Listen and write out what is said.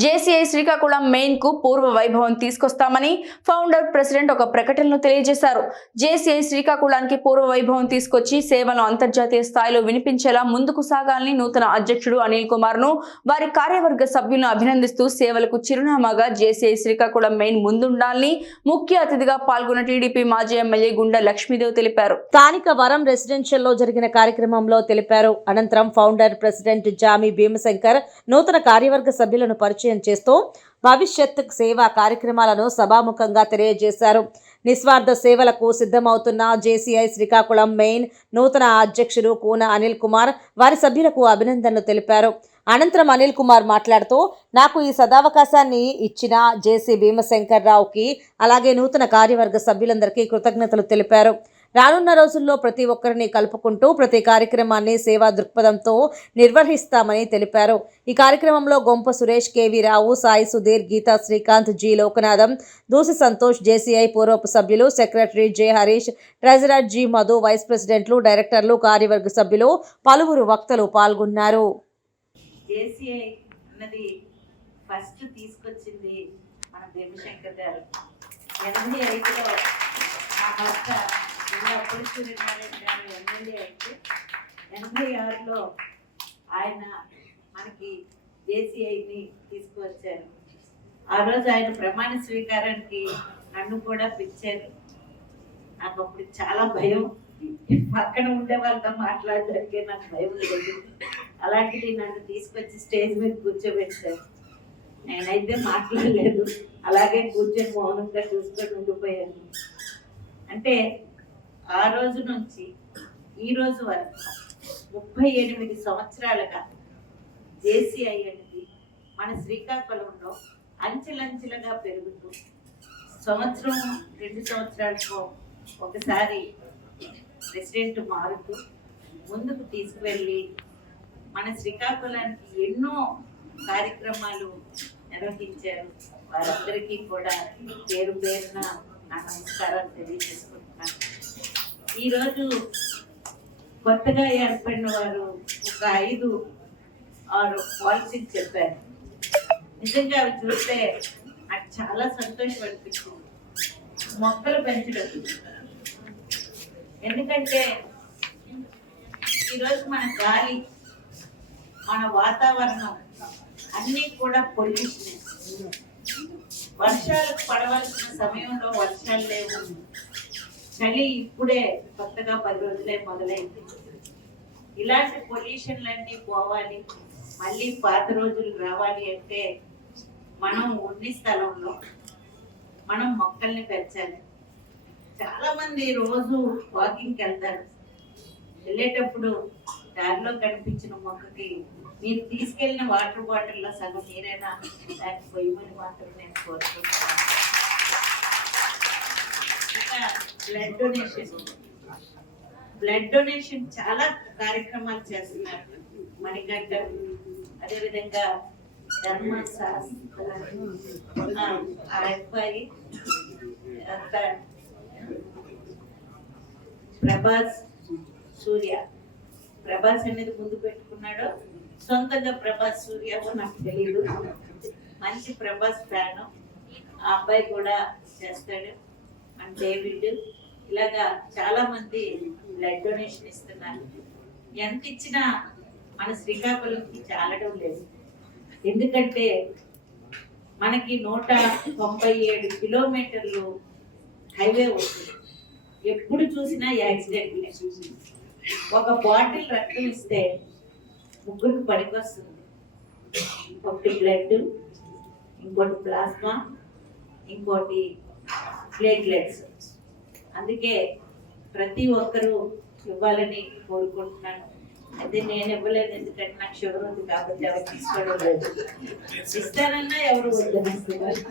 JCI Srikakulam మెయిన్కు పూర్వ వైభవం తీసుకొస్తామని ఫౌండర్ ప్రెసిడెంట్ ఒక ప్రకటనలో తెలియజేశారు. జేసీఐ శ్రీకాకుళానికి పూర్వ వైభవం తీసుకొచ్చి సేవలను అంతర్జాతీయ స్థాయిలో వినిపించేలా ముందుకు సాగాలని నూతన అధ్యక్షుడు అనిల్ కుమార్ను వారి కార్యవర్గ సభ్యులను అభినందిస్తూ సేవలకు చిరునామాగా జేసీఐ శ్రీకాకుళం మెయిన్ ముందుండాలని ముఖ్య అతిథిగా పాల్గొన్న టీడీపీ మాజీ ఎమ్మెల్యే గుండె లక్ష్మీదేవ్ తెలిపారు. స్థానిక వరం రెసిడెన్షియల్లో జరిగిన కార్యక్రమంలో తెలిపారు. అనంతరం ఫౌండర్ ప్రెసిడెంట్ జామి భీమశంకర్ నూతన కార్యవర్గ సభ్యులను పరిచయం చేస్తూ భవిష్యత్ సేవా కార్యక్రమాలను సభాముఖంగా తెలియజేశారు. నిస్వార్థ సేవలకు సిద్ధమవుతున్న జేసీఐ శ్రీకాకుళం మెయిన్ నూతన అధ్యక్షుడు కూన అనిల్ కుమార్ వారి సభ్యులకు అభినందనలు తెలిపారు. అనంతరం అనిల్ కుమార్ మాట్లాడుతూ నాకు ఈ సదావకాశాన్ని ఇచ్చిన జేసీ భీమశంకర్ రావుకి అలాగే నూతన కార్యవర్గ సభ్యులందరికీ కృతజ్ఞతలు తెలిపారు. రానున్న రోజుల్లో ప్రతి ఒక్కరిని కలుపుకుంటూ ప్రతి కార్యక్రమాన్ని సేవా దృక్పథంతో నిర్వహిస్తామని తెలిపారు. ఈ కార్యక్రమంలో Gompa Suresh KV Rao Sai Sudheer Geetha Srikanth G. Lokanatham Doosi Santosh JCI పూర్వపు సభ్యులు secretary J. Harish treasurer G. Madhu vice ప్రెసిడెంట్లు డైరెక్టర్లు కార్యవర్గ సభ్యులు పలువురు వక్తలు పాల్గొన్నారు. జేసీఐ అన్నది ఫస్ట్ తీసుకొచ్చింది మన భీమశంకర్ గారు. ఎనిమిది ఐదులో మా భర్త అప్పుడు సూర్యనారాయణ గారు ఎమ్మెల్యే అయితే ఎనభై ఆరులో ఆయన మనకి జేసీఐని తీసుకువచ్చారు. ఆ రోజు ఆయన ప్రమాణ స్వీకారానికి నన్ను కూడా పిలిచారు. నాకు అప్పుడు చాలా భయం. పక్కన ఉండే వాళ్ళతో మాట్లాడడానికి నాకు భయం లేదు. అలాంటిది నన్ను తీసుకొచ్చి స్టేజ్ మీద కూర్చోబెట్టారు. నేనైతే మాట్లాడలేదు. అలాగే కూర్చొని మౌనంగా చూసుకొని ఉండిపోయాను. అంటే ఆ రోజు నుంచి ఈ రోజు వరకు ముప్పై ఎనిమిది సంవత్సరాలుగా జేసీఐ అనేది మన శ్రీకాకుళంలో అంచెలంచెలుగా పెరుగుతూ సంవత్సరం రెండు సంవత్సరాలకు ఒకసారి ప్రెసిడెంట్ మారుతూ ముందుకు తీసుకువెళ్ళి మన శ్రీకాకుళానికి ఎన్నో కార్యక్రమాలు నిర్వహించారు. వారందరికీ కూడా పేరు పేరున నా నమస్కారాలు తెలియజేసుకుంటున్నాను. ఈరోజు కొత్తగా ఏర్పడిన వారు ఒక ఐదు ఆరు పాలసీలు చెప్పారు. నిజంగా అవి చూస్తే నాకు చాలా సంతోషం అనిపించింది మొక్కలు పెంచడం. ఎందుకంటే ఈరోజు మన గాలి మన వాతావరణం అన్నీ కూడా పొల్యూషన్. వర్షాలు పడవలసిన సమయంలో వర్షాలు లేవు. చలి ఇప్పుడే కొత్తగా పది రోజులే మొదలైంది. ఇలాంటి పొల్యూషన్లన్నీ పోవాలి మళ్ళీ పాత రోజులు రావాలి అంటే మనం ఉండి స్థలంలో మనం మొక్కల్ని పెంచాలి. చాలా మంది రోజు వాకింగ్కి వెళ్తారు. వెళ్ళేటప్పుడు దారిలో కనిపించిన మొక్కకి మీరు తీసుకెళ్ళిన వాటర్ బాటిల్లో సగం నీరైనా దానికి పోయమని మాత్రం నేను కోరుకుంటున్నాను బ్లడ్ డొనేషన్ బ్లడ్ డొనేషన్ చాలా కార్యక్రమాలు చేస్తున్నారు. మణిగడ్డ అదేవిధంగా ధర్మ ఆ అబ్బాయి ప్రభాస్ సూర్య. ప్రభాస్ అనేది ముందు పెట్టుకున్నాడో? సొంతంగా ప్రభాస్ సూర్య నాకు తెలియదు మంచి ప్రభాస్ ఫ్యాను. ఆ అబ్బాయి కూడా చేస్తాడు. అండ్ డేవిడ్ ఇలాగా చాలా మంది బ్లడ్ డొనేషన్ ఇస్తున్నారు. ఎంత ఇచ్చినా మన శ్రీకాకుళంకి చాలడం లేదు. ఎందుకంటే మనకి నూట తొంభై ఏడు కిలోమీటర్లు హైవే వస్తుంది. ఎప్పుడు చూసినా యాక్సిడెంట్ ఒక బాటిల్ రక్తం ఇస్తే ముగ్గురికి పనికొస్తుంది. ఒకటి బ్లడ్ ఇంకోటి ప్లాస్మా ఇంకోటి ప్లేట్లెట్స్ అందుకే ప్రతి ఒక్కరూ ఇవ్వాలని కోరుకుంటున్నాను. అయితే నేను ఇవ్వలేదు ఎందుకంటే నాకు షుగర్ ఉంది కాబట్టి ఎవరు తీసుకోవడం లేదు ఇస్తానన్నా ఎవరు వద్దనేస్తున్నారు